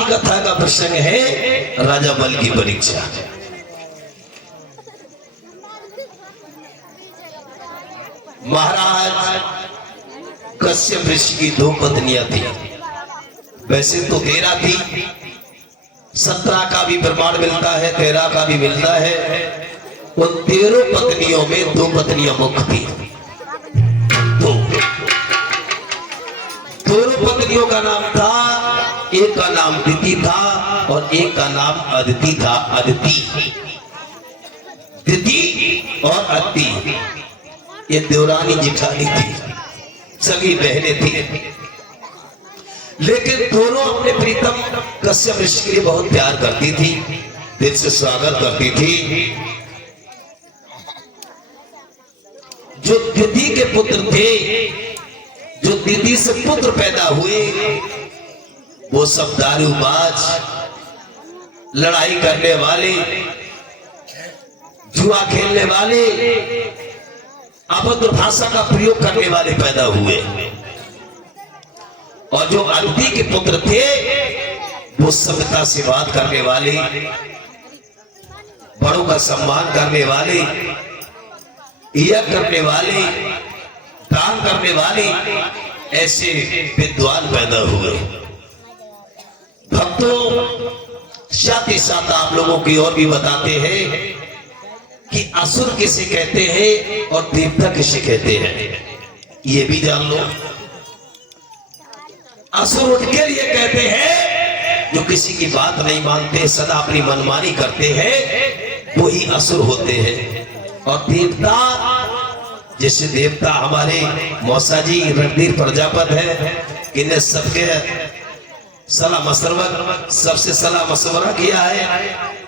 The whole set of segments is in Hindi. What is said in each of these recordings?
की कथा का प्रसंग है राजा बल की परीक्षा। महाराज कश्यप ऋषि की 2 पत्नियां थी। वैसे तो 13 थी, 17 का भी प्रमाण मिलता है, 13 का भी मिलता है। उन 13 पत्नियों में 2 पत्नियां मुख्य थी। दोनों पत्नियों का नाम था, एक का नाम दिति था और एक का नाम अदिति था। अदिति, दिति और अदिति ये देवरानी जेठानी थी, सगी बहनें थी। लेकिन दोनों अपने प्रीतम कश्यप ऋषि के लिए बहुत प्यार करती थी, दिल से स्वागत करती थी। जो दिति के पुत्र थे, जो दिति से पुत्र पैदा हुए, वो सब दारूबाज, लड़ाई करने वाले, जुआ खेलने वाले, अभद्र भाषा का प्रयोग करने वाले पैदा हुए। और जो अदिति के पुत्र थे वो सभ्यता से बात करने वाले, बड़ों का सम्मान करने वाले, यज्ञ करने वाले, दान करने वाले, ऐसे विद्वान पैदा हुए। भक्तों, साथ ही साथ आप लोगों की और भी बताते हैं कि असुर किसे कहते हैं और देवता किसे कहते हैं, ये भी जान लो। असुर उनके लिए कहते हैं जो किसी की बात नहीं मानते, सदा अपनी मनमानी करते हैं, वो ही असुर होते हैं। और देवता, जैसे देवता हमारे मौसा जी रणधीर प्रजापत है, इन्हें सबके सलाह मशवरा, सबसे सलाह मशवरा किया है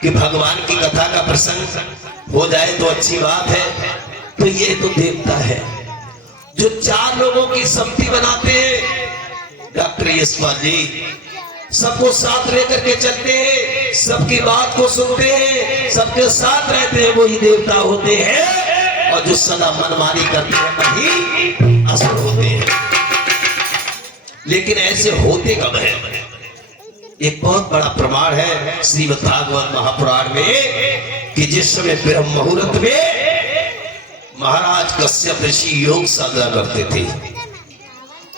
कि भगवान की कथा का प्रसंग हो जाए तो अच्छी बात है। तो ये तो देवता है जो 4 लोगों की सम्मति बनाते हैं। डॉक्टर यशपाल जी सबको साथ लेकर के चलते हैं, सबकी बात को सुनते हैं, सबके साथ रहते हैं, वही देवता होते हैं। और जो सदा मनमानी करते हैं वही असुर होते हैं। लेकिन ऐसे होते कब है? एक बहुत बड़ा प्रमाण है श्रीमद् भागवत महापुराण में कि जिस समय ब्रह्म मुहूर्त में महाराज कश्यप ऋषि योग साधना करते थे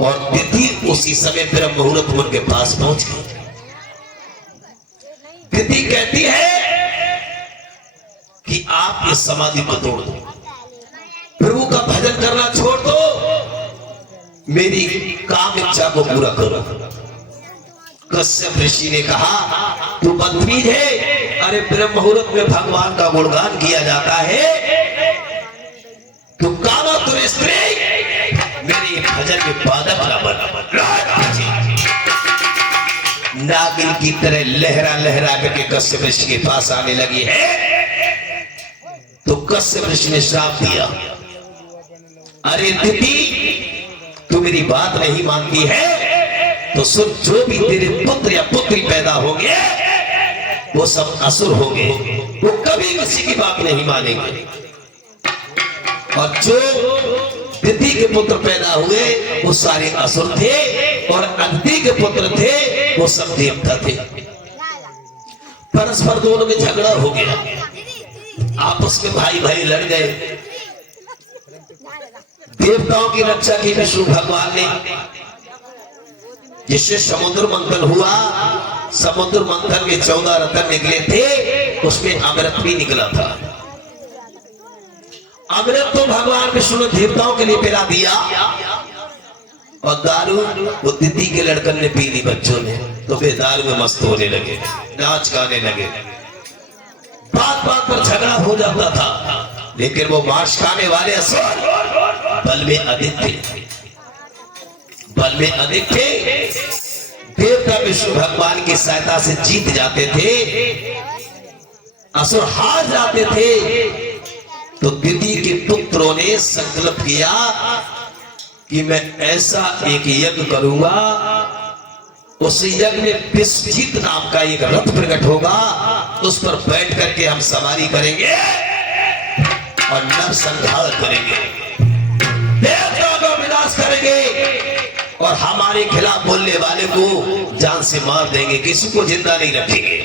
और दिति उसी समय ब्रह्म मुहूर्त में उनके पास पहुंच गई। दिति कहती है कि आप इस समाधि को तोड़ दो, प्रभु का भजन करना छोड़ दो, मेरी काम इच्छा को पूरा करो। कश्यप ऋषि ने कहा तू बदतमीज है, अरे ब्रह्म मुहूर्त में भगवान का गुणगान किया जाता है, तू कामा तुर स्त्री, मेरे भजन में बाधक न बन। नागिन की तरह लहरा लहरा करके कश्यप ऋषि के पास आने लगी है। तो कश्यप ऋषि ने श्राप दिया, अरे दिति तू मेरी बात नहीं मानती है तो सुन, जो भी तेरे पुत्र या पुत्री पैदा होंगे वो सब असुर होंगे, वो कभी किसी की बात नहीं मानेंगे। और जो दिति के पुत्र पैदा हुए वो सारे असुर थे और अदिति के पुत्र थे वो सब देवता थे। परस्पर दोनों में झगड़ा हो गया, आपस में भाई भाई लड़ गए। देवताओं की रक्षा की विष्णु भगवान ने, जिससे समुद्र मंथन हुआ। समुद्र मंथन में 14 रत्न निकले थे, उसमें अमृत भी निकला था। अमृत तो भगवान विष्णु ने देवताओं के लिए पिला दिया और दारू वो दिति के लड़कन ने पी ली बच्चों ने, तो वे दारू में मस्त होने लगे, नाच गाने लगे। बात बात पर झगड़ा हो जाता था, लेकिन वो मांस खाने वाले असुर बल में अधिक थे, बल में अधिक थे। देवता विष्णु भगवान की सहायता से जीत जाते थे, असुर हार जाते थे। तो दिति के पुत्रों ने संकल्प किया कि मैं ऐसा एक यज्ञ करूंगा, उस यज्ञ में विश्वजीत नाम का एक रथ प्रकट होगा, उस पर बैठ करके हम सवारी करेंगे और नरसंहार करेंगे, देवताओं का विनाश करेंगे। और हमारे खिलाफ बोलने वाले को जान से मार देंगे, किसी को जिंदा नहीं रखेंगे।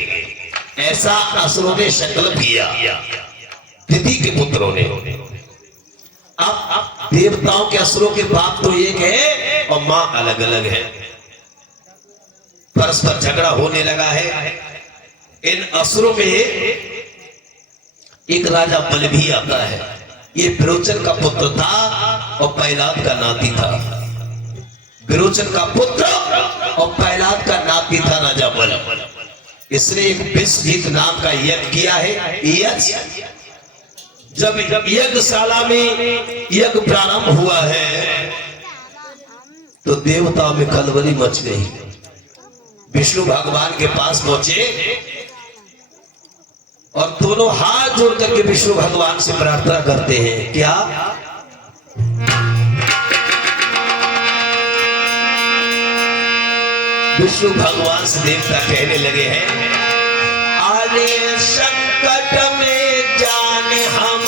ऐसा असुरों ने संकल्प किया, दिति के पुत्रों ने। अब देवताओं के असुरों के बाप तो एक है और मां अलग अलग है। परस्पर झगड़ा होने लगा है। इन असुरों में एक राजा बल भी आता है। ये विरोचन का पुत्र था और प्रहलाद का नाती था। विरोचन का पुत्र और प्रहलाद का नाती था राजा बल। इसने एक विश्वजीत नाम का यज्ञ किया है। जब यज्ञशाला में यज्ञ प्रारंभ हुआ है तो देवताओं में खलबली मच गई। विष्णु भगवान के पास पहुंचे और दोनों हाथ जोड़ करके विष्णु भगवान से प्रार्थना करते हैं। क्या? विष्णु भगवान से देवता कहने लगे हैं, अरे संकट में जाने हम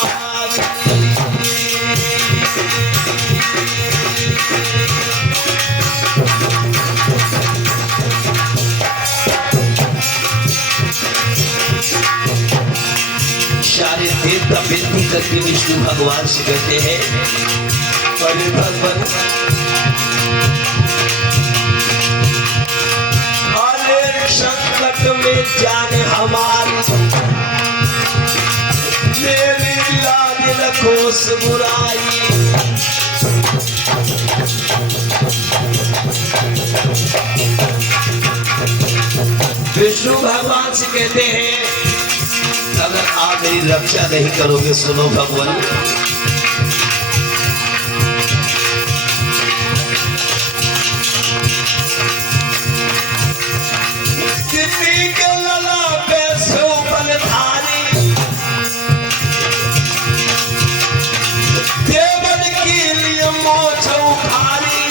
सारे देवता विनती करके विष्णु भगवान से कहते हैं, अरे भगवान, अरे संकट में जाने हमारी, मेरी लाज रखो से बुराई। विष्णु भगवान से कहते हैं, अगर आप मेरी रक्षा नहीं करोगे, सुनो भगवान, किसी के लला पे बलधारी, देवन के लिए मोछ उखारी।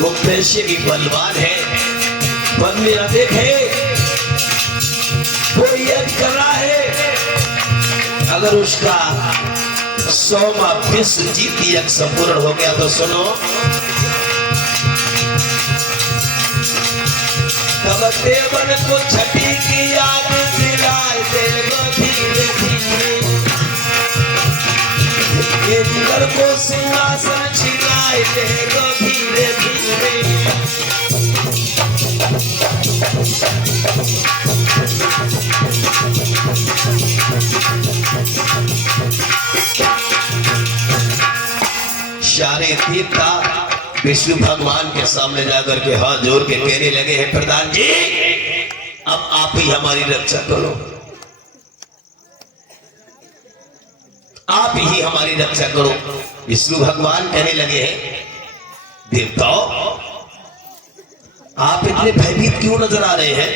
वो पैसे की बलवान है, बल में अधिक है, वो यज्ञ कर रहा है। अगर उसका 100वां विश्व जीत यज्ञ संपूर्ण हो गया तो सुनो, तब देवन को छठी की याद दिलाए देगा धीरे धीरे, इंद्र को सिंहासन छिलाए देगा धीरे धीरे। सारे देवता विष्णु भगवान के सामने जाकर के हाथ जोड़ के कहने लगे हैं, प्रधान जी, अब आप ही हमारी रक्षा करो, आप ही हमारी रक्षा करो। विष्णु भगवान कहने लगे हैं, देवताओं, आप इतने भयभीत क्यों नजर आ रहे हैं?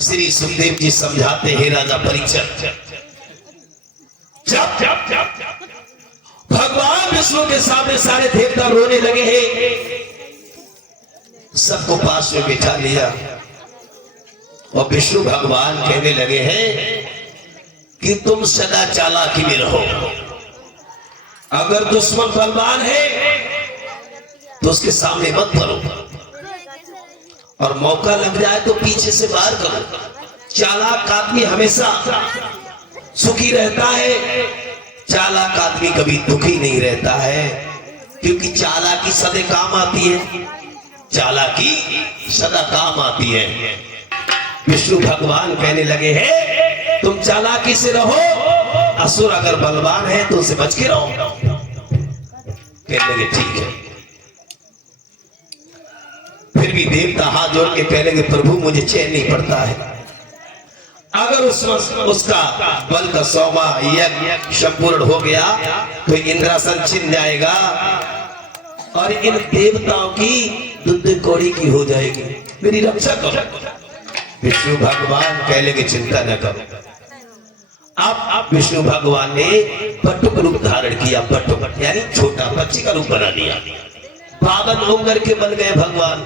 श्री सुखदेव जी समझाते हैं, राजा परीक्षित, भगवान विष्णु के सामने सारे देवता रोने लगे हैं। सबको पास में बिठा लिया और विष्णु भगवान कहने लगे हैं कि तुम सदा चालाकी में रहो। अगर दुश्मन बलवान है तो उसके सामने मत भरो, और मौका लग जाए तो पीछे से वार करो। चालाक आदमी हमेशा सुखी रहता है, चालाक आदमी कभी दुखी नहीं रहता है, क्योंकि चालाकी सदा काम आती है, चालाकी सदा काम आती है। विष्णु भगवान कहने लगे हैं, तुम चालाकी से रहो, असुर अगर बलवान है तो उसे बच के रहो। कहने लगे ठीक है। फिर भी देवता हाथ जोड़ के कहने लगे, प्रभु मुझे चैन नहीं पड़ता है, अगर उसका बल का 100वां यज्ञ संपूर्ण हो गया तो इंद्रासन छिन जाएगा और इन देवताओं की दूध कौड़ी की हो जाएगी, मेरी रक्षा करो। विष्णु भगवान कहने की चिंता न करो। अब विष्णु भगवान ने बटुक रूप धारण किया, बटुक यानी छोटा बच्ची का रूप बना लिया। 52 होकर के बन गए भगवान।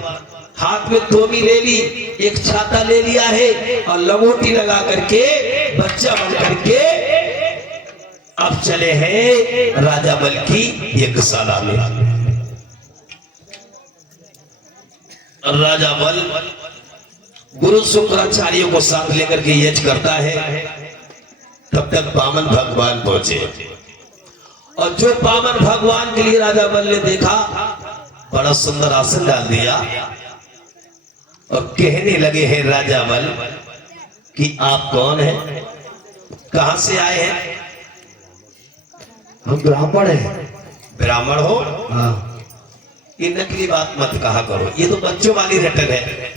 हाथ में तोमी ले ली, एक छाता ले लिया है और लंगोटी लगा करके बच्चा बन करके अब चले हैं राजा बल की यज्ञशाला में। राजा बल गुरु शुक्राचार्य को साथ लेकर के यज्ञ करता है। तब तक वामन भगवान पहुंचे और जो वामन भगवान के लिए राजा बल ने देखा, बड़ा सुंदर आसन डाल दिया और कहने लगे हैं राजा बल कि आप कौन हैं, कहां से आए हैं? हम ब्राह्मण हैं। ब्राह्मण हो? हाँ। ये नकली बात मत कहा करो, ये तो बच्चों वाली रटन है।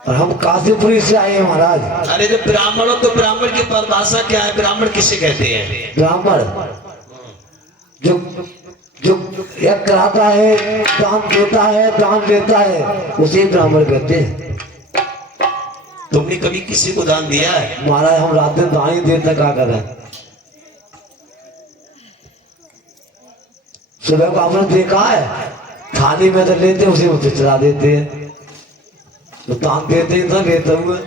और हम काशीपुरी से आए हैं महाराज। अरे जब ब्राह्मण हो तो ब्राह्मण की परिभाषा क्या है? ब्राह्मण किसे कहते हैं? ब्राह्मण जो जो यज्ञ कराता है, दान देता है, दान देता है, उसे ब्राह्मण कहते हैं। तुमने कभी किसी को दान दिया है? महाराज हम रात दिन दान ही देते, क्या करें। सुबह को आपने देखा है, थाली में तो लेते उसे मुझे चला देते हैं, तो दान देते ही तो लेते हुए।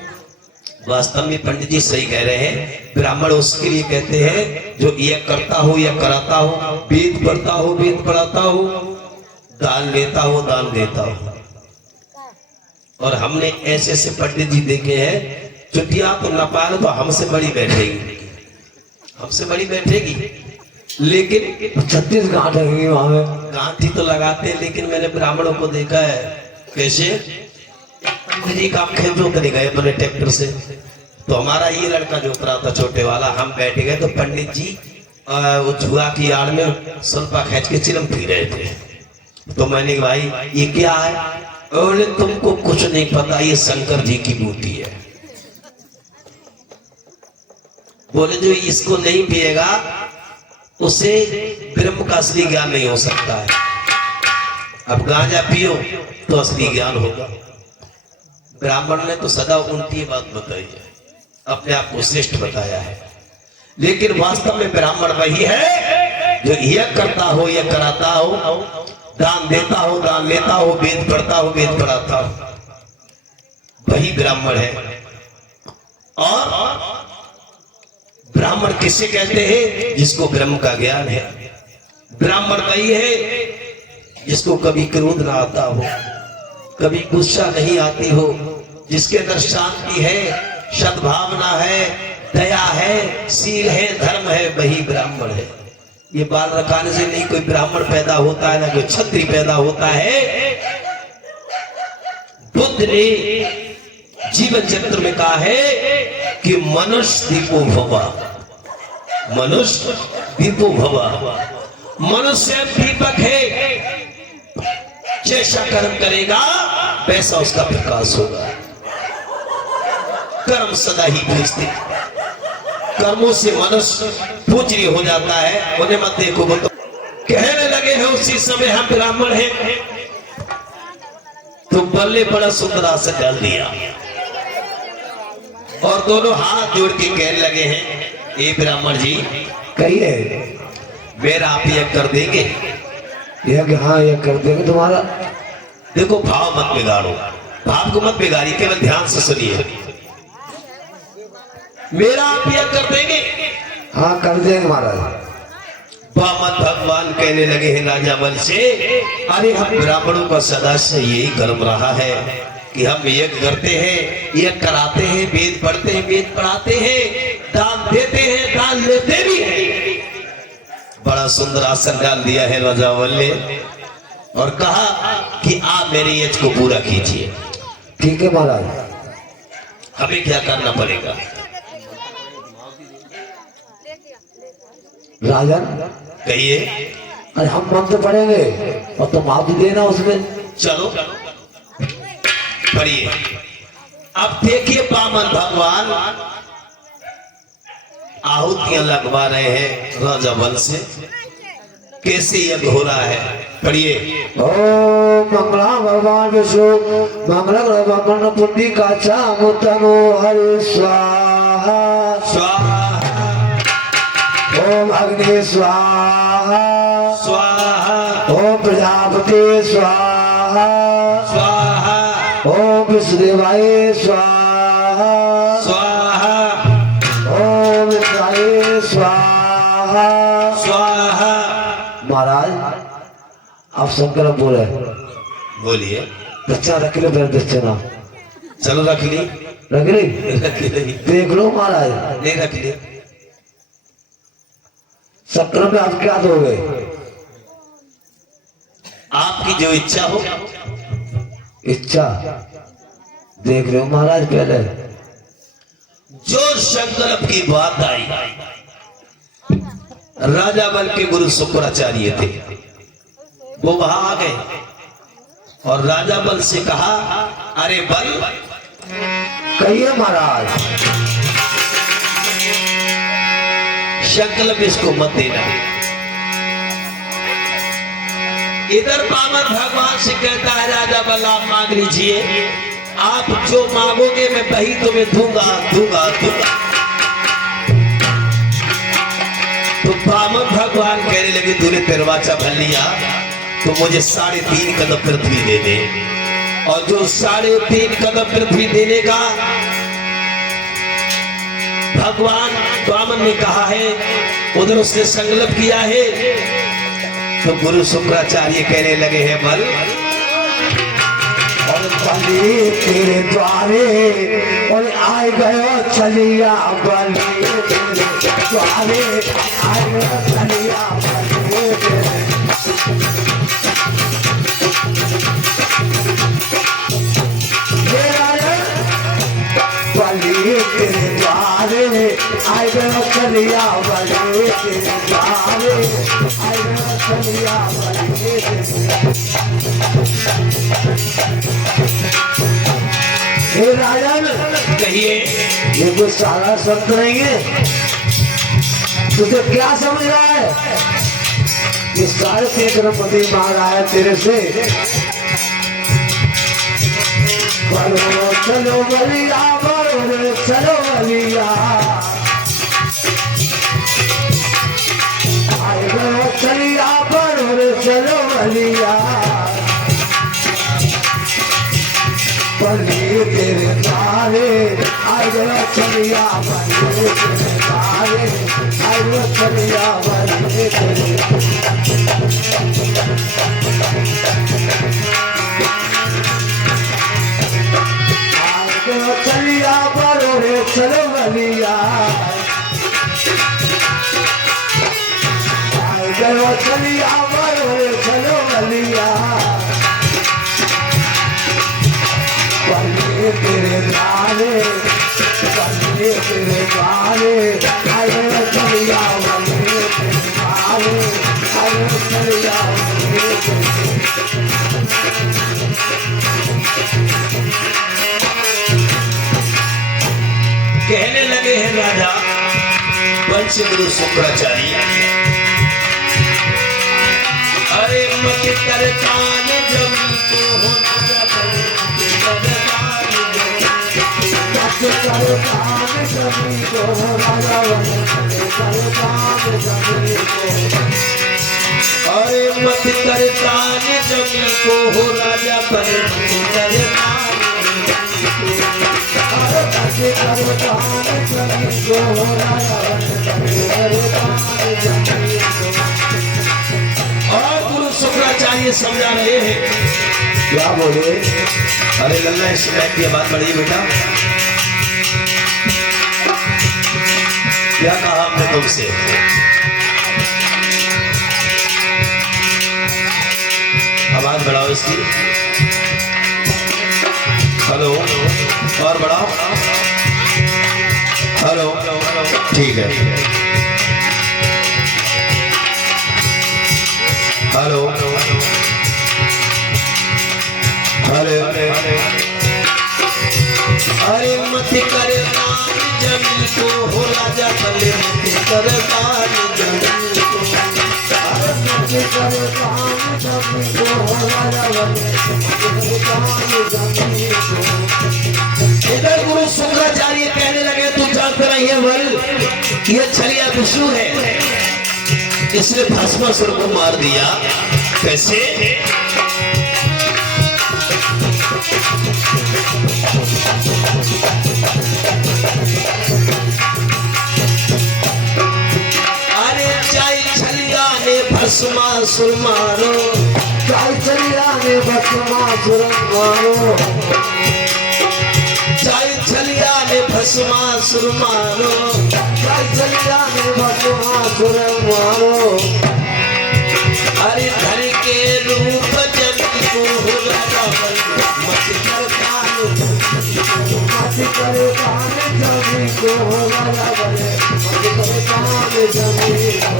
वास्तव में पंडित जी सही कह रहे हैं। ब्राह्मण उसके लिए कहते हैं जो यह करता हो या कराता हो, वेद पढ़ता हो, वेद पढ़ाता हो, दान लेता हो, दान देता हो। और हमने ऐसे ऐसे पंडित जी देखे हैं, चुटिया तो न पाल तो हमसे बड़ी बैठेगी, हमसे बड़ी बैठेगी, लेकिन 36 गांठ लगेंगी वहां में। गांठी तो लगाते हैं, लेकिन मैंने ब्राह्मणों को देखा है कैसे पंडित जी काम खेत जोतने गए अपने ट्रैक्टर से। तो हमारा ये लड़का जोत रहा था छोटे वाला, हम बैठ गए तो पंडित जी वो जुआ की आड़ में सुल्फा खींच के चिलम पी रहे थे। तो मैंने कहा भाई ये क्या है? बोले तुमको कुछ नहीं पता, ये शंकर जी की बूटी है। बोले जो इसको नहीं पिएगा उसे ब्रह्म का असली ज्ञान नहीं हो सकता है। अब गांजा पियो तो असली ज्ञान होगा। ब्राह्मण ने तो सदा उल्टी बात बताई है, अपने आप को श्रेष्ठ बताया है, लेकिन वास्तव में ब्राह्मण वही है जो यह करता हो, यह कराता हो, दान देता हो, दान लेता हो, वेद पढ़ता हो, वेद पढ़ाता हो, वही ब्राह्मण है। और ब्राह्मण किसे कहते हैं? जिसको ब्रह्म का ज्ञान है। ब्राह्मण वही है जिसको कभी क्रोध ना आता हो, कभी गुस्सा नहीं आती हो, जिसके अंदर शांति है, सद्भावना है, दया है, शील है, धर्म है, वही ब्राह्मण है। ये बाल रखाने से नहीं कोई ब्राह्मण पैदा होता है, ना कोई क्षत्रिय पैदा होता है। बुद्ध ने जीवन चरित्र में कहा है कि मनुष्य दीपो भवा, मनुष्य दीपो भवा। मनुष्य दीपक है, जैसा कर्म करेगा वैसा उसका प्रकाश होगा। कर्म सदा ही पूजते, कर्मों से मनुष्य पूजनीय हो जाता है। उन्हें मत देखो, तो कहने लगे हैं उसी समय हम ब्राह्मण हैं। तो बल्ले बड़ा सुंदर आसन डाल दिया और दोनों हाथ जोड़ के कहने लगे हैं, ये ब्राह्मण जी कहिए, मेरा आप यह कर देंगे? यह हाँ यह कर देंगे तुम्हारा। देखो भाव मत बिगाड़ो, भाव को मत बिगाड़ी, केवल ध्यान से सुनिए। मेरा आप यह कर देंगे? हाँ कर देंगे महाराज। वामन भगवान कहने लगे हैं राजा बल से, अरे हम ब्राह्मणों का सदा से यही कर्म रहा है कि हम यज्ञ करते हैं, यज्ञ कराते हैं, वेद पढ़ते हैं, वेद पढ़ाते हैं, दान देते हैं, दान लेते भी हैं। बड़ा सुंदर आसन डाल दिया है राजा बल ने और कहा कि आप मेरे यज्ञ को पूरा कीजिए। ठीक है महाराज। हमें क्या करना पड़ेगा? राजन कहिए। अरे हम मंत्र पढ़ेंगे और तुम आप भी देना उसमें। चलो पढ़िए। अब देखिए वामन भगवान आहुतियां लगवा रहे हैं राजा बल से, कैसे यज्ञ हो रहा है। पढ़िए। ओम मंगला भगवान विष्णु मंगल मंगल पुण्य काचा मुतनो हरि स्वाहा स्वाहा ओम अग्नि स्वाहा स्वाहा ओम प्रजापति स्वाहा स्वाहा ओम विष्णुदेवाय स्वाहा स्वाहा ओम विष्णुदेवाय स्वाहा शंकर बोले बोलिए। दक्षिणा रख लो, फिर दक्षिणा चलो रख ली। रख ली, रख ली। देख लो महाराज। नहीं रख ली। शक्कर में आप क्या दोगे? आपकी जो इच्छा हो। इच्छा देख लो महाराज। पहले जो संकल्प की बात आई, राजा बल के गुरु शुक्राचार्य थे, वो वहां आ गए और राजा बल से कहा, अरे बल कहिए महाराज। संकल्प इसको मत देना। इधर पामर भगवान से कहता है, राजा बल आप मांग लीजिए, आप जो मांगोगे मैं वही तुम्हें दूंगा दूंगा दूंगा। तो पामर भगवान कहने लगे, तूने दरवाजा भर लिया तो मुझे 3.5 कदम पृथ्वी दे दे, और जो 3.5 कदम पृथ्वी देने का भगवान वामन ने कहा है, उधर उसने संकल्प किया है। तो गुरु शुक्राचार्य कहने लगे हैं, बल और बलि तेरे द्वारे और आए गयो चलिया, बलि तेरे द्वारे आए गयो चलिया, बलि तेरे। बलि तेरे द्वारे आए गयो चलिया, बलि तेरे द्वारे आए गयो चलिया, बलि तेरे। हे राजन कहिए। ये कोई सारा संत नहीं है, तुझे क्या समझ रहा है? ये 3.5 रुपये मांग रहा है तेरे से। बलो चलो बलिया, बलो चलो बलिया, आए गयो चलिया, बलो चलो बलिया। बलि तेरे द्वारे आए गयो चलिया, बलि तेरे द्वारे आए गयो चलिया, बलि तेरे। आए गयो चलिया, बलो रे चलो बलिया, आए गयो चलिया, बलो रे चलो बलिया। बलि तेरे द्वारे, बलि तेरे द्वारे आए गयो चलिया, बलि तेरे द्वारे आए गयो चलिया, बलि तेरे। कहने लगे हैं राजा वंश गुरु शुक्राचार्य, अरे मत कर कान जमी को हो राजा बल के दरबार में। मत कर कान जमी को राजा बल के दरबार जमी को, अरे मत कर कान जमी को हो राजा बल के दरबार में। और गुरु शुक्राचार्य समझा रहे हैं। क्या बोले? अरे लल्ला इस समय की बात बढ़ी बेटा, क्या कहा हमने तुमसे? आवाज बढ़ाओ इसकी। हेलो, और बढ़ाओ। हेलो, ठीक है। Hello hello. अरे मत करे कान जमी को हो राजा भले, मत करे कान जमी को, अरे मत कर कान जमी को राजा बल के जमी को। इधर गुरु शुक्राचार्य कहने लगे, तू जानते नहीं है बल, ये छलिया विष्णु है, इसने भस्मासुर को मार दिया। कैसे? भस्मासुर मारो, भस्मासुर मारो, कौशल्या ने भस्मासुर मारो, अरे धर के रूप जब को रावण मत कर कान, मत करे कान जमी को रावण, मत करे कान जमी को।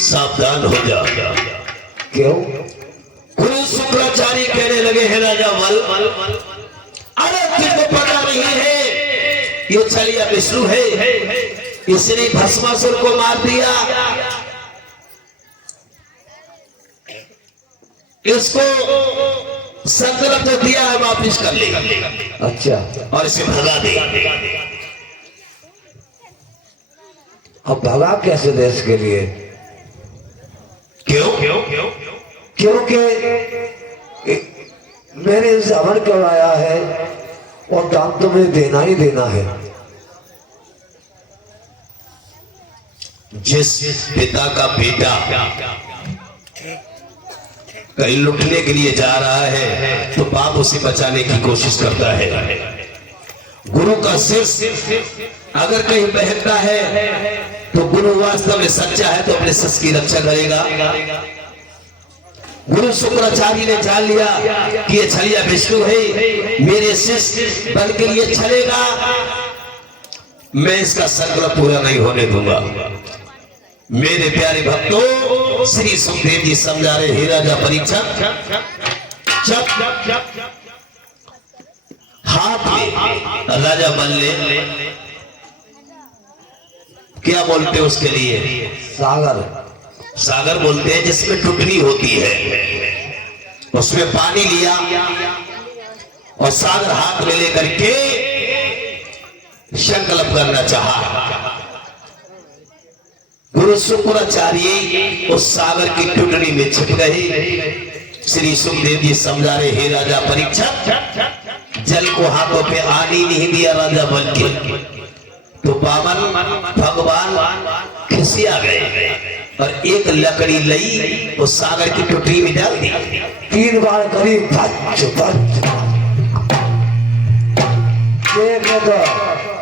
सावधान हो जा। क्यों? गुरु शुक्राचार्य कहने लगे हैं राजा बल, अरे तुझको पता नहीं है ये छलिया विष्णु है, इसने भस्मासुर को मार दिया, इसको संकल्प जो दिया है वापिस कर लेगा। अच्छा, और इसे भगा दे। अब भगा कैसे देश के लिए? क्यों? क्योंकि मेरे से हवन करवाया है और दाम तो मुझे देना ही देना है। जिस पिता का बेटा कहीं लुटने के लिए जा रहा है तो बाप उसे बचाने की कोशिश करता है। गुरु का शिष्य अगर कहीं बहकता है तो गुरु वास्तव में सच्चा है तो अपने शिष्य की रक्षा करेगा। गुरु शुक्राचार्य ने जान लिया कि ये छलिया विष्णु है, मेरे शिष्य बल के लिए चलेगा, मैं इसका संकल्प पूरा नहीं होने दूंगा। मेरे प्यारे भक्तों, श्री सुखदेव जी समझा रहे हे राजा परीक्षक, हाथ में राजा बल ले, क्या बोलते हैं उसके लिए? सागर। सागर बोलते हैं जिसमें टुकनी होती है, उसमें पानी लिया और सागर हाथ में लेकर के संकल्प करना चाहा। गुरु शुक्राचार्य उस सागर की टुकड़ी में छिप गए। श्री सुखदेव जी समझा रहे हे राजा परीक्षक, जल को हाथों पे आने नहीं दिया राजा बल के, तो बामन भगवान खिसिया गए और एक लकड़ी लई उस सागर की टुकड़ी में डाल दी। 3 बार करी भच भच,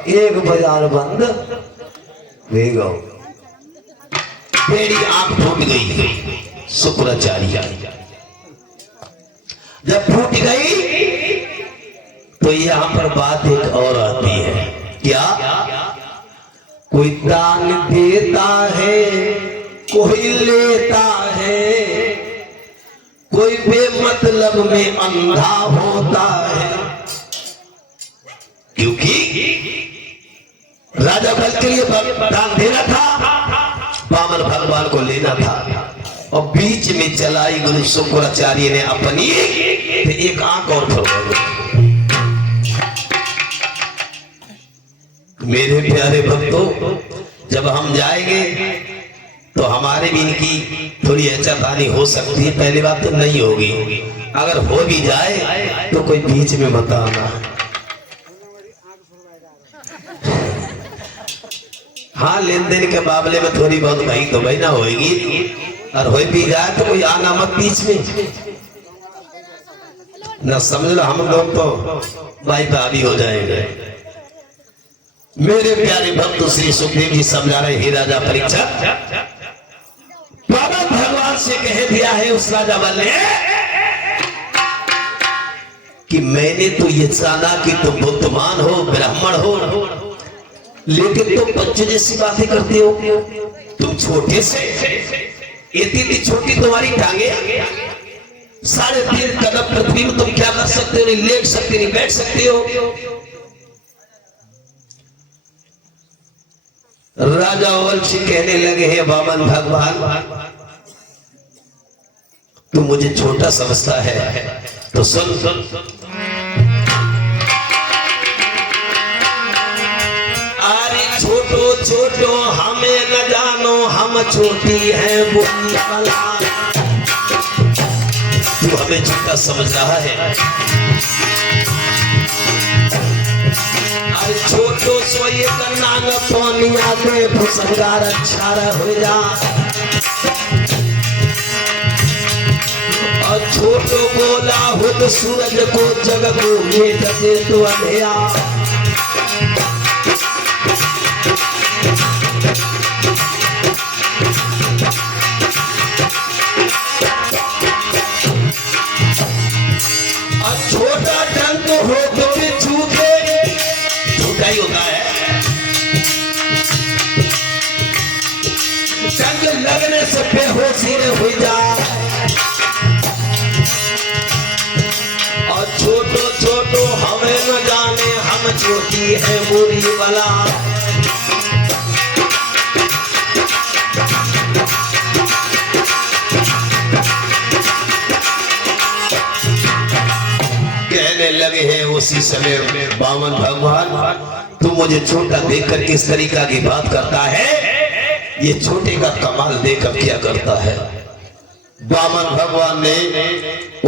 एक बाजार बंद हो गो। मेरी आंख फूट गई। शुक्राचार्य जब फूट गई तो यहां पर बात एक और आती है, क्या? कोई दान देता है, कोई लेता है, कोई बेमतलब में अंधा होता है। क्योंकि राजा बल के लिए दान देना था, बामन भगवान को लेना था, और बीच में चलाई गुरु शुक्राचार्य ने अपनी एक आंख और खोल दी। मेरे प्यारे भक्तों, जब हम जाएंगे तो हमारे भी इनकी थोड़ी अचातानी हो सकती है। पहली बात तो नहीं होगी, अगर हो भी जाए तो कोई बीच में मत आना। हाँ, लेन देन के मामले में थोड़ी बहुत भाई तो भाई ना होगी, और हो भी जाए तो कोई आना मत बीच में ना, समझ लो हम लोग तो भाई भाभी हो जाएंगे। मेरे प्यारे भक्त श्री सुखदेव जी समझा रहे हे राजा परीक्षक, बाबा भगवान से कह दिया है उस राजा बल ने कि मैंने तो ये जाना कि तुम बुद्धिमान हो, ब्राह्मण हो, लेकिन तुम बच्चे जैसी बातें करते हो। तुम छोटे से इतनी छोटी तुम्हारी टांगे, 3.5 कदम पृथ्वी में तुम क्या कर सकते हो? नहीं लेट सकते, नहीं बैठ सकते हो। राजा वंश कहने लगे हैं वामन भगवान, तू मुझे छोटा समझता है तो सुन, अरे छोटो छोटो हमें न जानो, हम छोटी है बुरी कला। तू हमें छोटा समझ रहा है, अरे छोटो तो ये कन्ना में पानी आके भुसंगार अच्छा हो जा। और छोटो बोला हो तो सूरज को जग को मेट दे तो अंधेरा। छोटा टंक हो तो भी झूठे झूठा ही होता है। टंक लगने से बेहोशी हो जा। और छोटो छोटो हमें न जाने हम छोटी है मूरी वाला। कहने लगे हैं उसी समय बामन भगवान, तू मुझे छोटा देखकर किस तरीका की बात करता है? ये छोटे का कमाल देखकर क्या करता है? बामन भगवान ने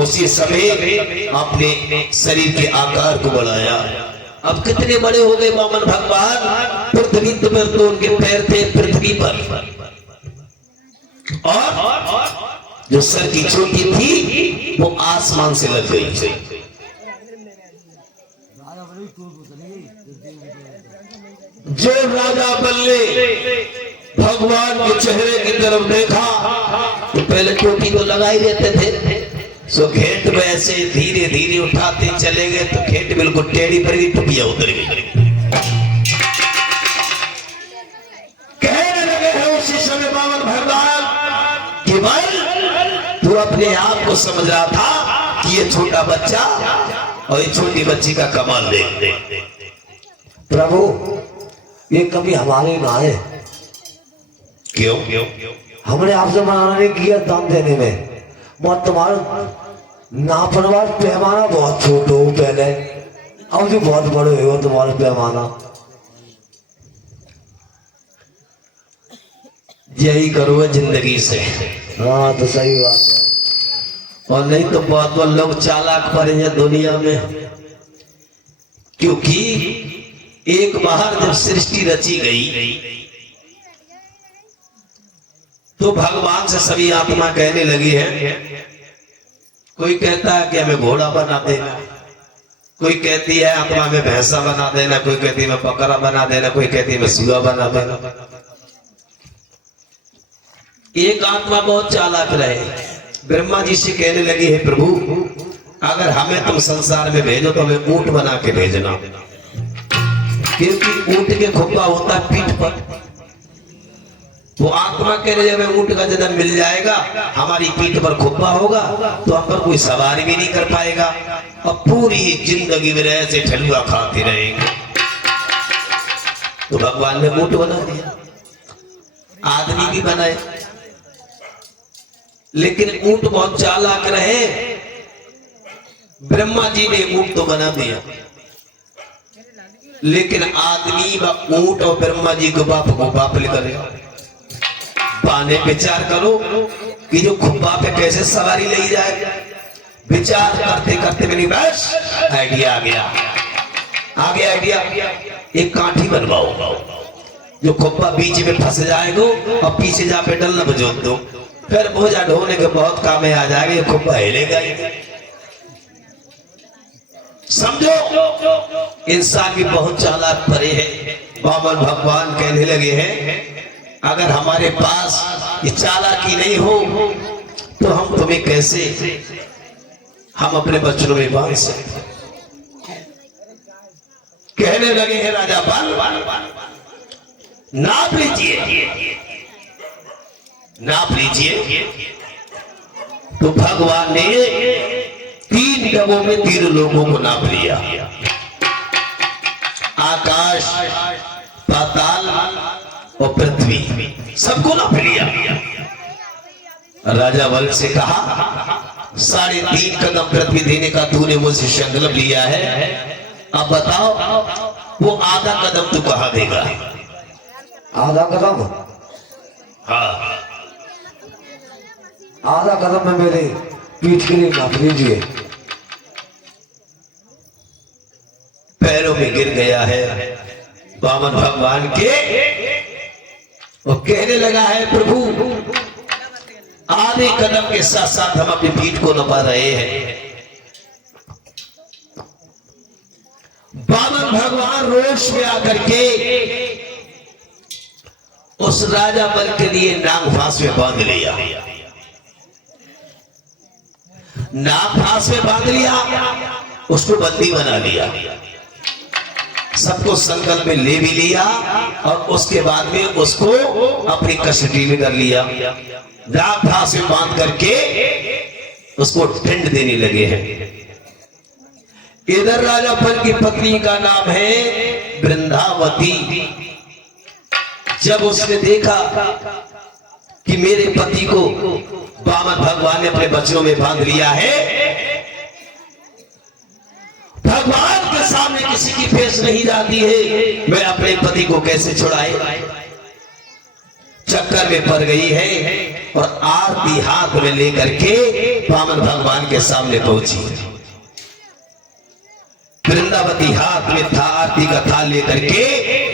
उसी समय अपने शरीर के आकार को बढ़ाया। अब कितने बड़े हो गए बामन भगवान? पृथ्वी पर तो उनके पैर थे पृथ्वी पर, और जो सर की चोटी थी वो आसमान से लग गई। जो राजा बल्ले भगवान के चेहरे की तरफ देखा तो पहले चोटी तो लगा ही देते थे, सो घेंट में ऐसे धीरे धीरे उठाते चले गए तो घेंट बिल्कुल टेढ़ी पड़ गई, टुपिया उतर गई। कहने लगे हैं उसी समय बामन भगवान कि भाई तू अपने आप को समझ रहा था कि ये छोटा बच्चा और ये छोटी बच्ची का कमाल देख। प्रभु ये कभी हमारे ना है। क्यों? हमने आपसे मना नहीं किया दाम देने में, मत तुम्हारा नापरवाह पैमाना बहुत छोटे हो पहले, अब जो बहुत बड़े हो तुम्हारा पैमाना। यही करो जिंदगी से। हाँ तो सही बात है। और नहीं तो बहुत लोग चालाक पड़े हैं दुनिया में, क्योंकि एक बार जब सृष्टि रची गई तो भगवान से सभी आत्मा कहने लगी है। कोई कहता है कि हमें घोड़ा बना देना, कोई कहती है आत्मा में भैंसा बना देना, कोई कहती है मैं बकरा बना देना, कोई कहती है मैं सूअर बना देना। एक आत्मा बहुत चालाक रहे, ब्रह्मा जी से कहने लगी है प्रभु अगर हमें तुम संसार में भेजो तो हमें ऊंट बना के भेजना, क्योंकि ऊंट के खुब्बा होता है पीठ पर। वो आत्मा कह रहे हमें ऊंट का जन्म मिल जाएगा, हमारी पीठ पर खुब्बा होगा तो हम पर कोई सवारी भी नहीं कर पाएगा और पूरी जिंदगी में ऐसे ठलुआ खाते रहेंगे। तो भगवान ने ऊंट बना दिया, आदमी भी बनाए, लेकिन ऊंट बहुत चालाक रहे। ब्रह्मा जी ने ऊंट तो बना दिया, लेकिन आदमी व ऊंट और ब्रह्मा जी को बाप लेकर पाने विचार करो कि जो खुब्बा पे कैसे सवारी ले जाए। विचार करते करते मेरी बस आइडिया आ गया, आइडिया एक काठी बनवाओ, जो खुब्बा बीच में फंस जाएगा और पीछे जा पे डलना बजो दो, फिर बोझा ढोने के बहुत काम में आ जाएगा, खुब्बा हिलेगा। समझो इंसान भी बहुत चालाक परे है। बामन भगवान कहने लगे हैं अगर हमारे पास ये चालाकी नहीं हो तो हम तुम्हें कैसे हम अपने बच्चों में बांध सकते। कहने लगे हैं राजा नाप लीजिए। तो भगवान ने 3 डबों में 3 लोगों को नाप लिया, आकाश पाताल और पृथ्वी, सबको नाप लिया। राजा बल से कहा 3.5 कदम पृथ्वी देने का तूने मुझसे संकल्प लिया है, अब बताओ वो आधा कदम तू कहाँ देगा? आधा कदम? हाँ, आधा कदम में मेरे पीठ के लिए नाप लीजिए। पैरों में गिर गया है, वामन भगवान के वो कहने लगा है, प्रभु आधे कदम के साथ साथ हम अपनी पीठ को न पा रहे हैं। वामन भगवान रोष में आकर के उस राजा बल के लिए नाग फांस में बांध लिया, नाग फांस में बांध लिया, उसको बंदी बना लिया, सबको संकल्प में ले भी लिया और उसके बाद में उसको अपनी कस्टडी में कर लिया। नाग फांस में बांध करके उसको दंड देने लगे हैं। इधर राजा बल की पत्नी का नाम है वृंदावती। जब उसने देखा कि मेरे पति को वामन भगवान ने अपने बच्चों में बांध लिया है, भगवान के सामने किसी की फेस नहीं जाती है, मैं अपने पति को कैसे छुड़ाए, चक्कर में पड़ गई है और आरती हाथ में लेकर के वामन भगवान के सामने पहुंची। वृंदावती हाथ में था आरती का थाल लेकर के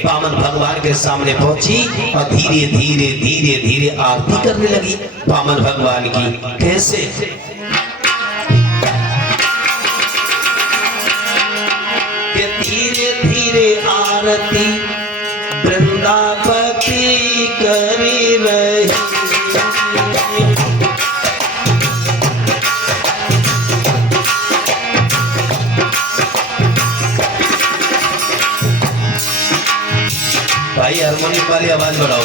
वामन भगवान के सामने पहुंची और धीरे धीरे धीरे धीरे आरती करने लगी वामन भगवान की। कैसे? कि धीरे धीरे आरती वृंदावती करी रही, भाई हारमोनियम वाली आवाज बढ़ाओ।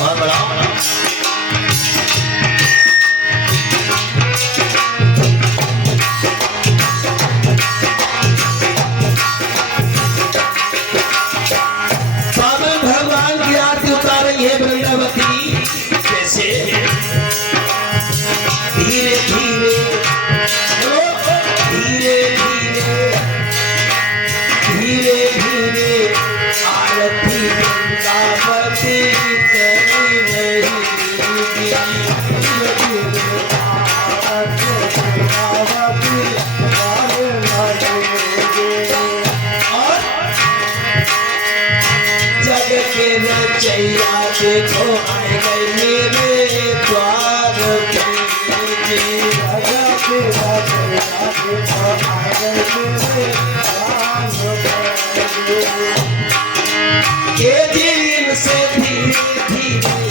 और बढ़ाओ। वामन भगवान की आरती उतार रही है वृंदावती। कैसे? धीरे धीरे धीरे धीरे धीरे धीरे आरती वृंदावती करी रही, और जग के रचैया देखो आए गए मेरे द्वार पे, के दिल से धीरे धीरे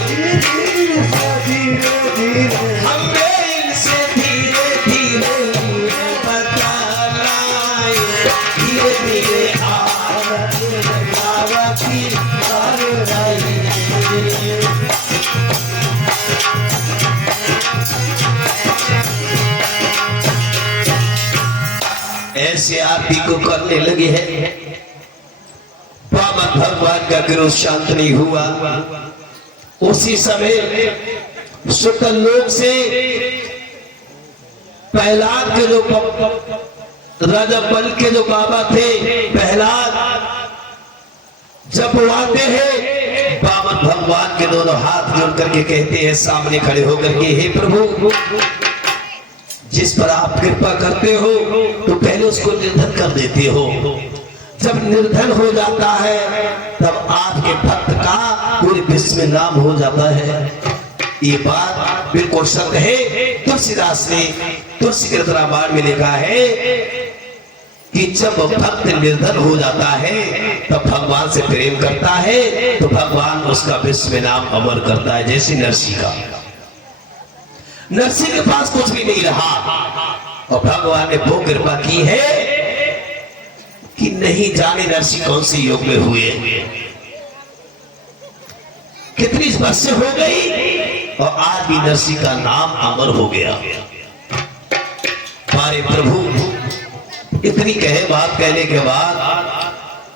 हमें इनसे धीरे धीरे बताना, धीरे धीरे आरती कर रही। ऐसे आरती को करने लगे हैं। वामन भगवान का क्रोध शांत नहीं हुआ। उसी समय शुक्ल लोक से प्रहलाद के जो राजा बल के जो बाबा थे प्रहलाद, जब वो आते हैं वामन भगवान के दोनों हाथ जोड़ करके कहते हैं सामने खड़े होकर के, हे प्रभु जिस पर आप कृपा करते हो तो पहले उसको निर्धन कर देते हो, जब निर्धन हो जाता है तब आपके भक्त का पूरे विश्व में नाम हो जाता है। ये बात बिल्कुल सत्य है। तुलसीदास ने तुलसी के रामायण में लिखा है कि जब भक्त निर्धन हो जाता है तब भगवान से प्रेम करता है तो भगवान उसका विश्व में नाम अमर करता है। जैसे नरसिंह का, नरसिंह के पास कुछ भी नहीं रहा और भगवान ने वो कृपा की है कि नहीं जाने नरसिंह कौन से योग में हुए, कितनी वर्ष हो गई और आज भी नरसिंह का नाम अमर हो गया। हमारे प्रभु इतनी कहे बात कहने के बाद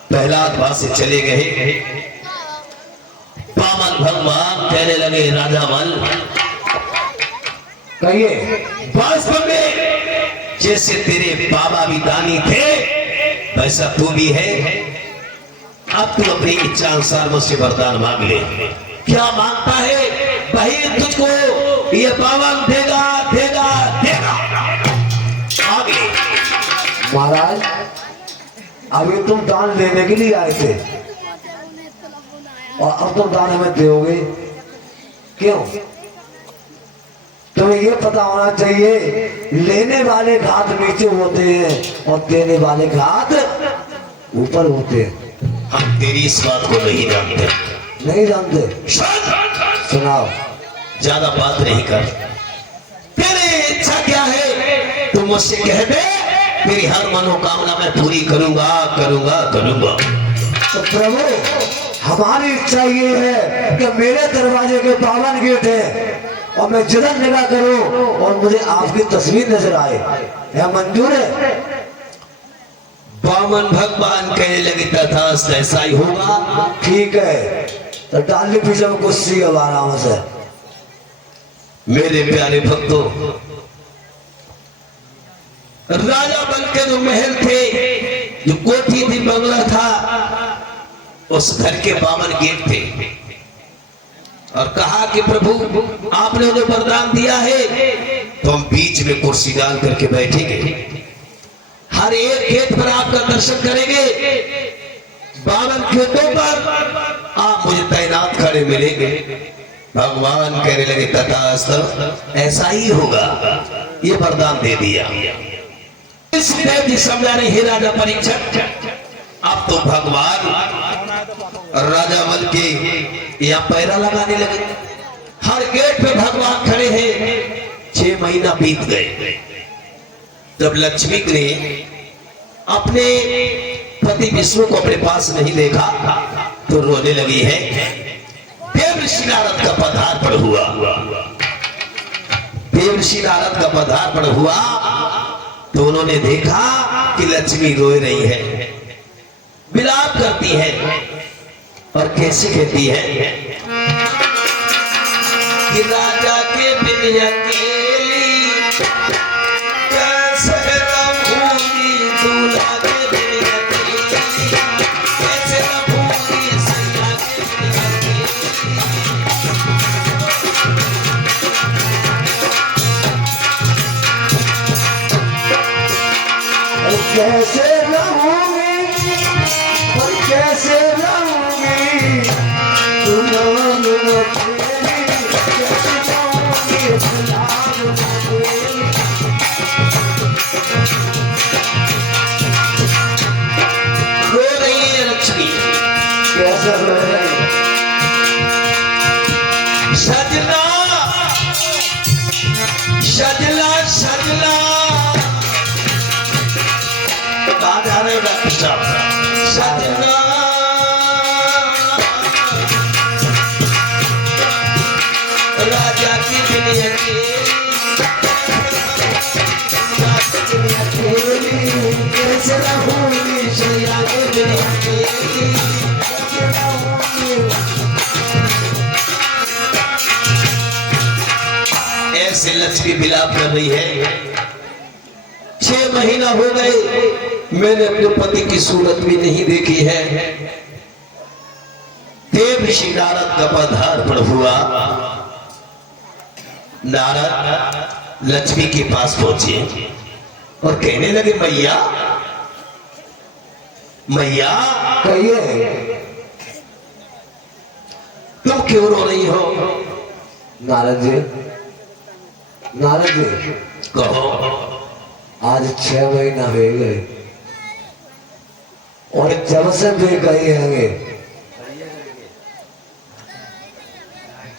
प्रहलाद वहां से चले गए। वामन भगवान कहने लगे, राजा बल कहिए, वास्तव में जैसे तेरे बाबा भी दानी थे वैसा तू भी है। अब तू अपनी इच्छा अनुसार मुझसे वरदान मांग ले। क्या मांगता है? वही तुझको ये पावन देगा देगा देगा। महाराज अभी तुम दान लेने के लिए आए थे और अब तुम दान हमें दोगे क्यों? तुम्हें ये पता होना चाहिए लेने वाले हाथ नीचे होते हैं और देने वाले हाथ ऊपर होते हैं। हम तेरी इस बात को नहीं जानते। नहीं जानते? सुनाओ। ज्यादा बात नहीं कर। तेरी इच्छा क्या है तुम मुझसे कह दे, तेरी हर मनोकामना मैं पूरी करूंगा करूंगा करूंगा। तो प्रभु हमारी इच्छा ये है कि मेरे दरवाजे के पावन गेट है और मैं जिधर निगाह करूं और मुझे आपकी तस्वीर नजर आए, यह मंजूर है? बामन भगवान कहने लगे तथा ऐसा ही होगा। ठीक है तो डाल ली पीछे में कुर्सी अब आराम से। मेरे प्यारे भक्तों, राजा बल के जो महल थे, जो कोठी थी, बंगला था, उस घर के बामन गेट थे और कहा कि प्रभु आपने उन्हें वरदान दिया है तो हम बीच में कुर्सी डाल करके बैठेंगे, हर एक गेट पर आपका दर्शन करेंगे, बावन गेटों पर आप मुझे तैनात खड़े मिलेंगे। भगवान कहने लगे तथास्तु, ऐसा ही होगा। ये वरदान दे दिया। देव जी समझा रहे हे राजा परीक्षक, अब तो भगवान राजा बल के यहाँ पैरा लगाने लगे। हर गेट पे भगवान खड़े हैं। 6 महीना बीत गए। जब लक्ष्मी ने अपने पति विष्णु को अपने पास नहीं देखा तो रोने लगी है। देव ऋषि नारद का पदार्पण हुआ। देव ऋषि नारद का पदार्पण हुआ तो उन्होंने देखा कि लक्ष्मी रो रही है, विलाप करती है और कैसे कहती है कि राजा के बिन अकेली कैसे रहूंगी, दूल्हा के बिन अकेली कैसे रहूंगी, सैया के बिन अकेली। कैसे रहूंगी और कैसे रहूंगी, तुम कैसे रहूंगी, रो रही है लक्ष्मी। कैसे रो रही? सजना सजला सजला, कहा जा रहे हो डॉक्टर साहब? सजना राजा की बिन अकेली कैसे रहूंगी, सैया के बिन अकेली कैसे रहूंगी। ऐसे लक्ष्मी विलाप कर रही है। 6 महीना हो गए, मैंने अपने पति की सूरत भी नहीं देखी है। देव ऋषि नारद का पदार्पण हुआ। नारद लक्ष्मी के पास पहुंचे और कहने लगे मैया मैया, कहिए तुम क्यों रो रही हो? नारद जी, नारद जी कहो। आज 6 महीना हो गए और जब से भी गए हैं,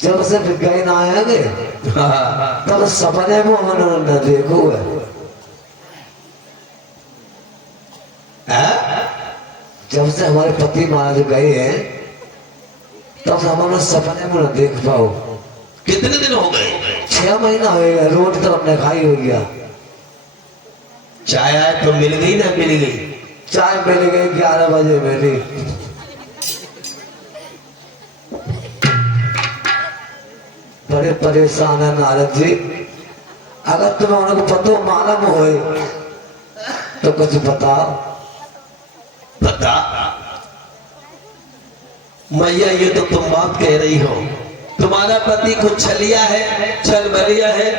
जब से भी गए ना आएंगे तब सपने में उन्होंने न देखो है। जब से हमारे पति महाराज गए हैं तब से हमारे सपने में न देख पाओ। कितने दिन हो गए? 6 महीना हो गया। रोटी तो हमने खाई हो गया। चाय आए तो मिल गई ना मिल गई? चाय मिल गई 11 बजे मेरी। बड़े परेशान है नारद जी। अगर तुम्हें उनको पता मालूम हो तो कुछ बताओ। बता मैया, ये तो तुम बात कह रही हो। तुम्हारा पति कुछ छलिया है, छल बलिया है,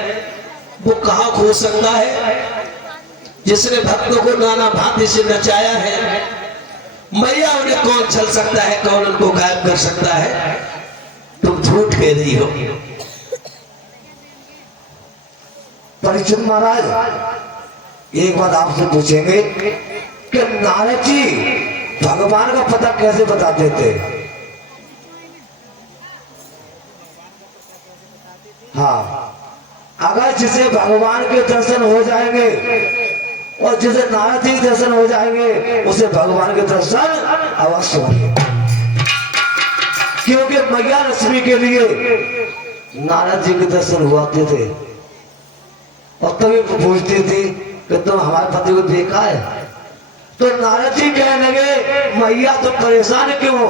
वो कहाँ खो सकता है? जिसने भक्तों को नाना भांति से नचाया है, मैया उन्हें कौन छल सकता है, कौन उनको गायब कर सकता है? तुम झूठ कह रही हो। परीक्षित महाराज, एक बात आपसे पूछेंगे कि नारद जी भगवान का पता कैसे बताते थे? हाँ, अगर जिसे भगवान के दर्शन हो जाएंगे और जिसे नारद जी के दर्शन हो जाएंगे उसे भगवान के दर्शन अवश्य होंगे, क्योंकि मैया लक्ष्मी के लिए नारद जी के दर्शन हुआते थे और तभी पूछती थी कि तुम हमारे पति को देखा है? तो नारद जी कहने लगे, मैया तो परेशान क्यों हो?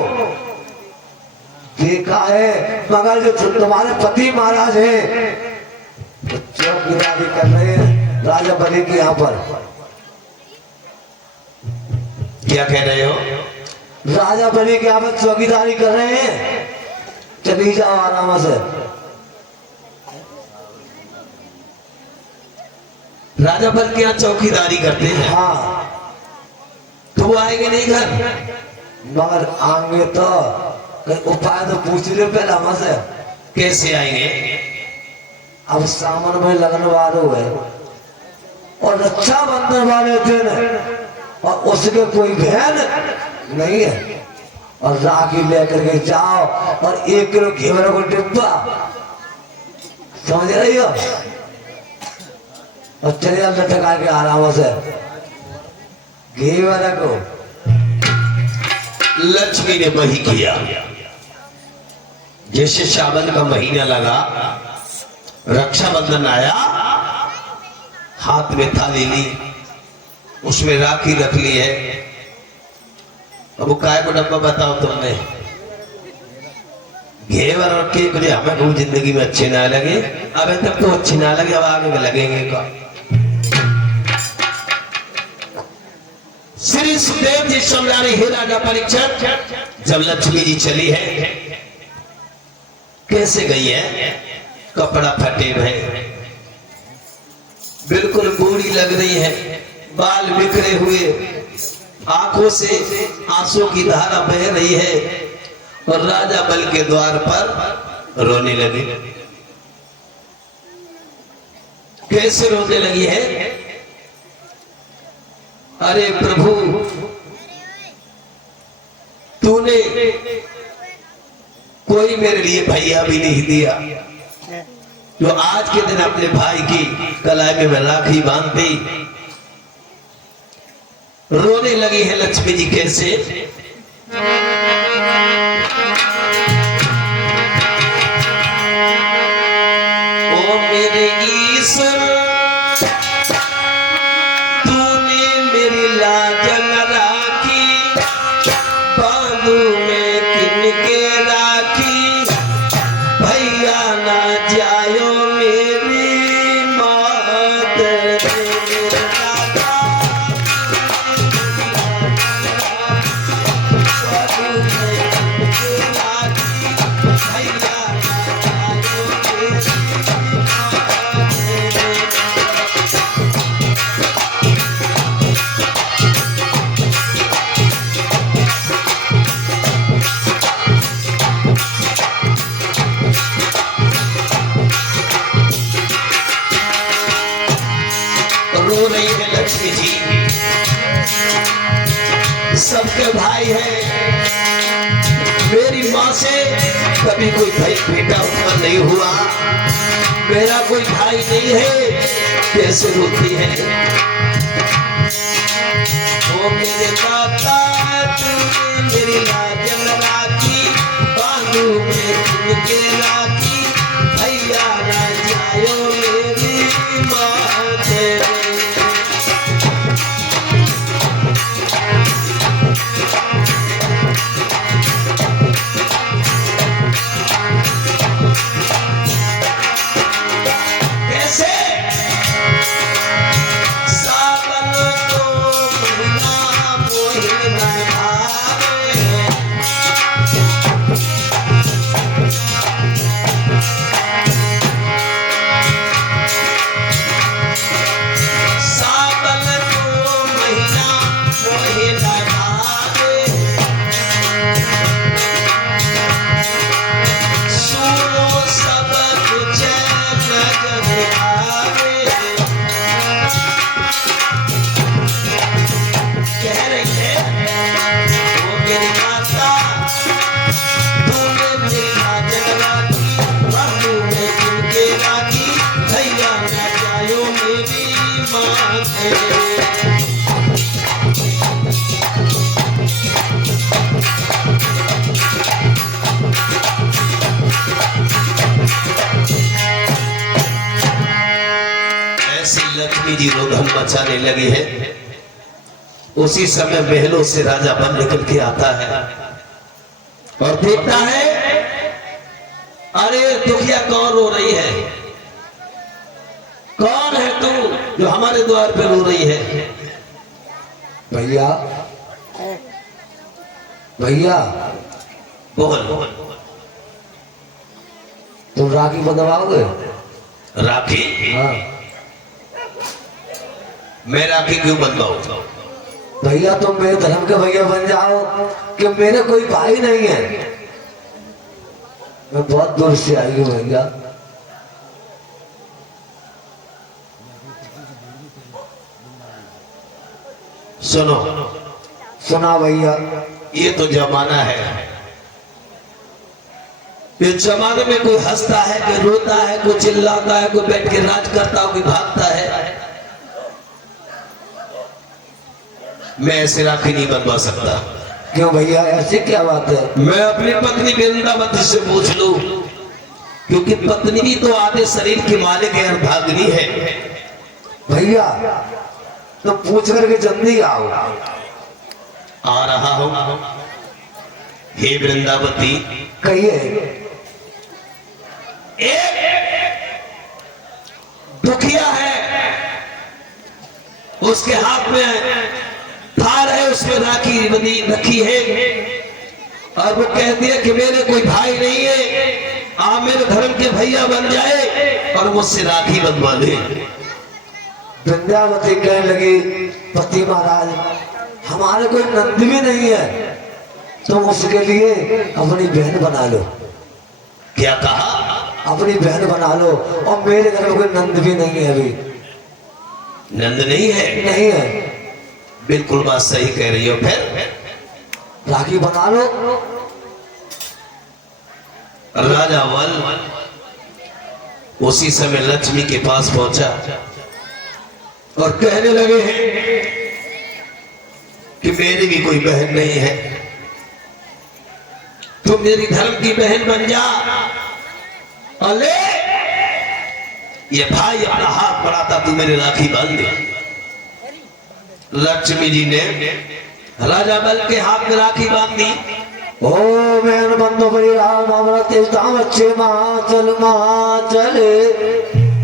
देखा है, मगर जो तुम्हारे पति महाराज हैं तो चौकीदारी कर रहे हैं राजा बलि के यहाँ पर। क्या कह रहे हो? राजा बलि के यहाँ पर चौकीदारी कर रहे हैं, चली जाओ आराम से। राजा बल के यहाँ चौकीदारी करते हैं? हाँ, तो वो आएंगे नहीं घर? मगर आएंगे तो उपाय तो पूछ रहे पहले हमसे। कैसे आएंगे? अब सावन में लगन वाले है और रक्षाबंधन वाले दिन और उसके कोई बहन नहीं है, और राखी लेकर के जाओ और 1 किलो घेवर को डिब्बा, समझ रही हो, और चले जाओ लटका के आराम से घेवर को। लक्ष्मी ने वही किया। जैसे सावन का महीना लगा, रक्षाबंधन आया, हाथ में थाली ली, उसमें राखी रख ली है। अब वो काय को डब्बा बताओ तुमने? घेवर और केक मुझे हमें खूब जिंदगी में अच्छे ना लगे, अब तक तो अच्छे ना लगे, अब आगे में लगेंगे का। श्री सुखदेव जी समझा रहे, हे राजा परीक्षित, जब लक्ष्मी जी चली है, कैसे गई है? कपड़ा फटे हुए, बिल्कुल बूढ़ी लग रही है, बाल बिखरे हुए, आंखों से आंसू की धारा बह रही है, और राजा बल के द्वार पर रोने लगी। कैसे रोने लगी है? अरे प्रभु, तूने कोई मेरे लिए भैया भी नहीं दिया, जो आज के दिन अपने भाई की कलाई में मैं राखी बांधती। रोने लगी है लक्ष्मी जी। कैसे? ओ मेरे ईश्वर, तूने मेरी लाजल राखी, बांधू में किनके राखी, भैया ना जायो मेरी मात रो रही है लक्ष्मी जी। सबके भाई है, मेरी माँ से कभी कोई भाई बेटा उत्पन्न नहीं हुआ, मेरा कोई भाई नहीं है, कैसे रोती है? ओ मेरे माता, तूने मेरी लाजल राखी, बांधू में किनके राखी, भैया ना जायो मेरी माँ तेरे। सावन को महीना मोहिना भावे, माथे। ऐसी लक्ष्मी जी रोदन मचाने लगी है। उसी समय महलों से राजा बन निकल के आता है और देखता है, अरे दुखिया कौन रो रही है? कौन है तू जो हमारे द्वार पे रो रही है? भैया भैया बोल। तुम राखी बंधवाओगे? राखी? हाँ मैं राखी क्यों बंधवाऊं? भैया तुम मेरे धर्म के भैया बन जाओ कि मेरे कोई भाई नहीं है। मैं बहुत दूर से आई हूँ भैया। सुनो, सुना भैया। ये तो जमाना है। इस जमाने में कोई हंसता है, कोई रोता है, कोई चिल्लाता है, कोई बैठ के राज करता है, कोई भागता है। मैं ऐसे राखी नहीं बनवा सकता। क्यों भैया, ऐसी क्या बात है? मैं अपनी पत्नी वृंदावती से पूछ लूं, क्योंकि पत्नी भी तो आधे शरीर की मालिक है, अर्धांगिनी है। भैया तो पूछ करके जल्दी आओ। आ रहा हूं। हे वृंदावती, कहिए। एक दुखिया है, उसके हाथ में थार है, उसमें राखी बनी रखी है और वो कहती है कि मेरे कोई भाई नहीं है, आप मेरे धर्म के भैया बन जाए और मुझसे राखी बंधवा ले। वृंदावती कहने लगी, पति महाराज हमारे कोई नंद भी नहीं है, तुम उसके लिए अपनी बहन बना लो। क्या कहा? अपनी बहन बना लो। और मेरे घर में कोई नंद भी नहीं है अभी। नंद नहीं है? नहीं है। बिल्कुल बात सही कह रही हो। फिर राखी बना लो। राजा वल उसी समय लक्ष्मी के पास पहुंचा और कहने लगे हैं कि मेरी भी कोई बहन नहीं है, तुम मेरी धर्म की बहन बन जा। अले ये भाई अपना हाथ बढ़ाता, तू मेरे राखी बांध दे। लक्ष्मी जी ने राजा बल के हाथ में राखी बांध दी। ओ बहन बंधु बड़ी राम अमृत अच्छे महाचल महाचले,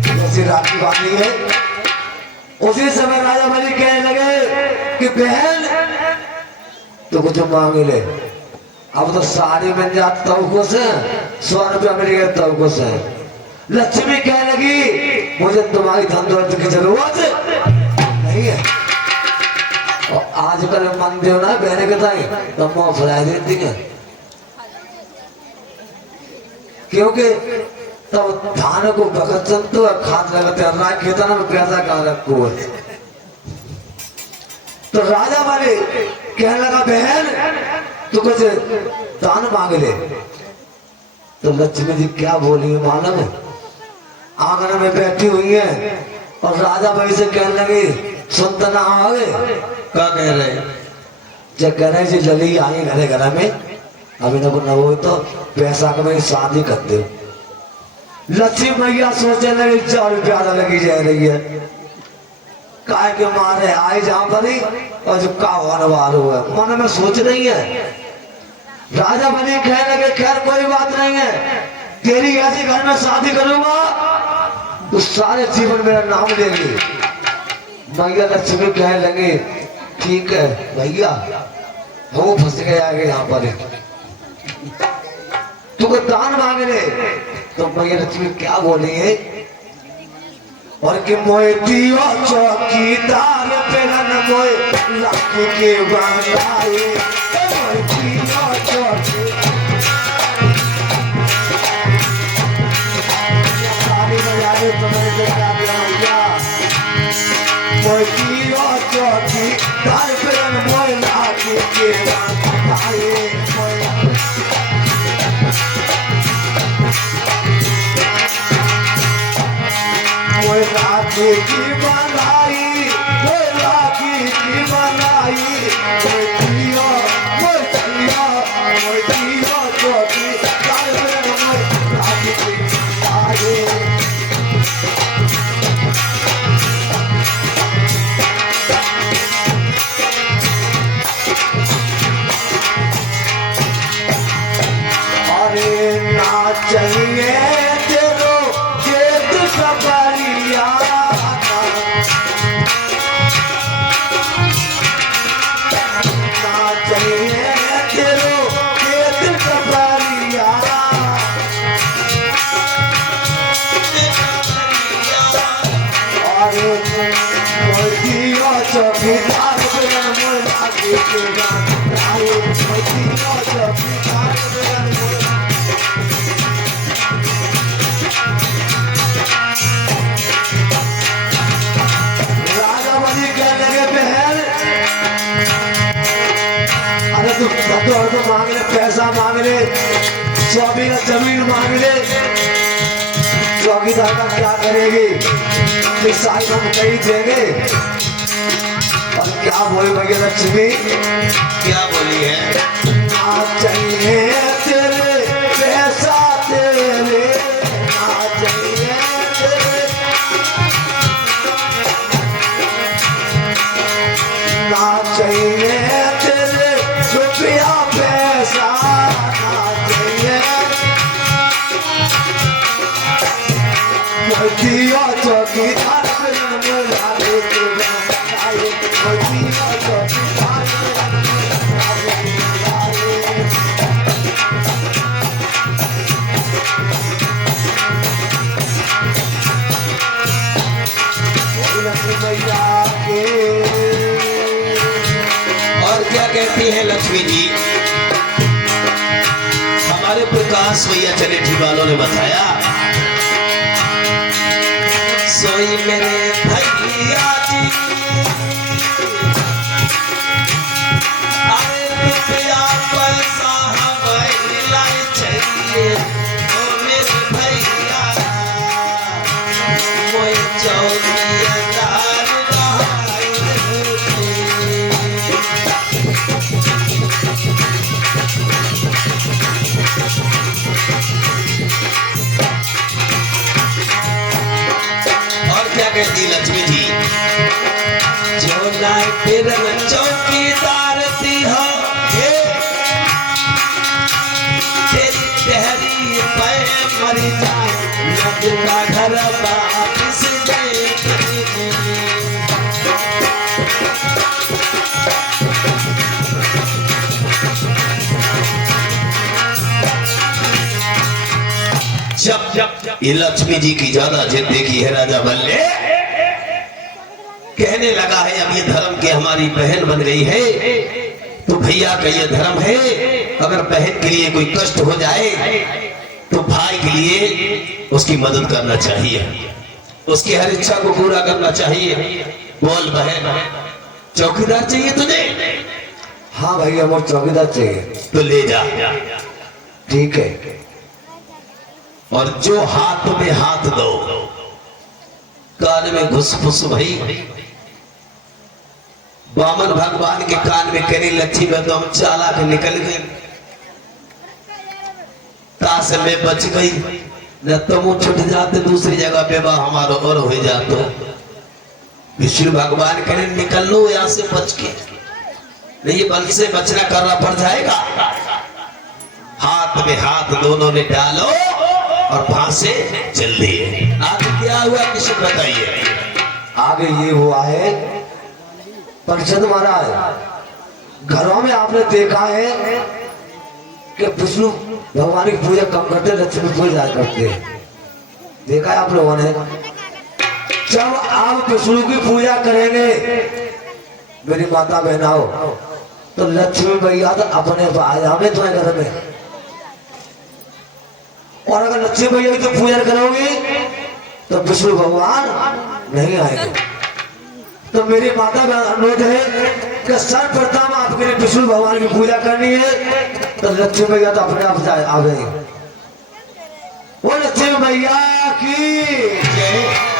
जैसी राखी बांधी है। उसी समय राजा बलि कहने लगे कि बहन तो कुछ मांग ले। अब तो साड़ी मिल जाती तवको से, 100 रुपया मिल गया तवको से। लक्ष्मी कहने लगी, मुझे तुम्हारी धन दौलत की जरूरत नहीं है। और आजकल मन देव ना बहने के ताई तो मुँह फैला देती है, क्योंकि तब धान को भगत चलते खाद लगाते हैं, खेता में पैसा कहाँ रखो है। तो राजा वाले कहने लगा, बहन तू कुछ दान मांग ले। तो लक्ष्मी जी क्या बोली है मालूम है? आंगन में बैठी हुई है और राजा भाई से कहने लगी, सुनता ना आवे? क्या कह रहे? जब कह रहे जी जल्दी आई घरे घर में, अभी न हो तो पैसा का मैं शादी कर दे। लक्ष्मी मैया सोचने लगी 4 रुपया लगी जा रही है, काय के मारे आए जहां पर ही और जो का होने वाला हुआ मन में सोच रही है। राजा बनी कहने लगे, खैर कोई बात नहीं है, तेरी ऐसी घर में शादी करूंगा तो सारे जीवन मेरा नाम लेगी। मैया लक्ष्मी कहने लगे, ठीक है भैया, वो फंस गया यहाँ पर, तुमको दान मांग ले। तो मैया लक्ष्मी क्या बोली है? और कि मोतियो चौकीदार पेरन मोए लाख के बनाए, मोतियो चौकीदार ताली बजाए तुम्हें से क्या भैया, मोतियो चौकीदार पेरन मोए लाख के बनाए, राखी की बनाई मांग ले, पैसा मांग ले, 100 बीघा जमीन मांग ले, चौकीदार का क्या करेगी? कि साहिब हम कहीं देंगे। और क्या बोली भैया लक्ष्मी? क्या बोली है? ना चाहिए तेरे पैसा तेरे, ना चाहिए तेरे, ना चाहिए तेरे रुपया पैसा, ना चाहिए दिया चौकीदार और क्या कहती है लक्ष्मी जी? हमारे प्रकाश भैया चनेठी वालों ने बताया, सोई मेरे भैया जी अरे रुपया पैसा हमें लाए चाहिए, ओ मेरे भैया मोए चौकीदार रहाए कहती लक्ष्मी जी, जो नाय फिर चौकीदार थी हो तेरी टहरी पे मर जाए, नजरा घर वापिस दे। जब ये लक्ष्मी जी की ज्यादा जिद देखी है राजा बल्ले, कहने लगा है अब ये धर्म की हमारी बहन बन गई है तो भैया का ये धर्म है, अगर बहन के लिए कोई कष्ट हो जाए तो भाई के लिए उसकी मदद करना चाहिए, उसकी हर इच्छा को पूरा करना चाहिए। बोल बहन, चौकीदार चाहिए तुझे? हाँ भैया वो चौकीदार चाहिए। तो ले जा। ठीक है। और जो हाथ में हाथ दो, कान में घुस फुस भई, वामन भगवान के कान में करी लच्छी में तो हम चालाक निकल गए, ताश में बच गई, न तुम छुट जाते दूसरी जगह पे बा हमारा और हो जातो। विष्णु भगवान कहे निकल लो यहाँ से बच के, नहीं बल से बचना करना पड़ जाएगा। हाथ में हाथ दोनों ने डालो और फांसे चल दिए। आगे क्या हुआ किसे बताइए? आगे ये हुआ है परिषद महाराज, घरों में आपने देखा है कि विष्णु भगवान की पूजा कम करते, लक्ष्मी पूजा करते हैं। देखा है आप लोगों ने? जब आप विष्णु की पूजा करेंगे मेरी माता बहनाओ, तो लक्ष्मी भैया तो अपने आवे तुम्हारे घर में, और अगर लक्ष्मी भैया की तो पूजा करोगे तो विष्णु भगवान नहीं आएंगे। तो मेरी माता का अनुरोध है कि सर्वप्रथम आपके लिए विष्णु भगवान की पूजा करनी है, तो लक्ष्मी भैया तो अपने आप आ गए। वो लक्ष्मी भैया की जय।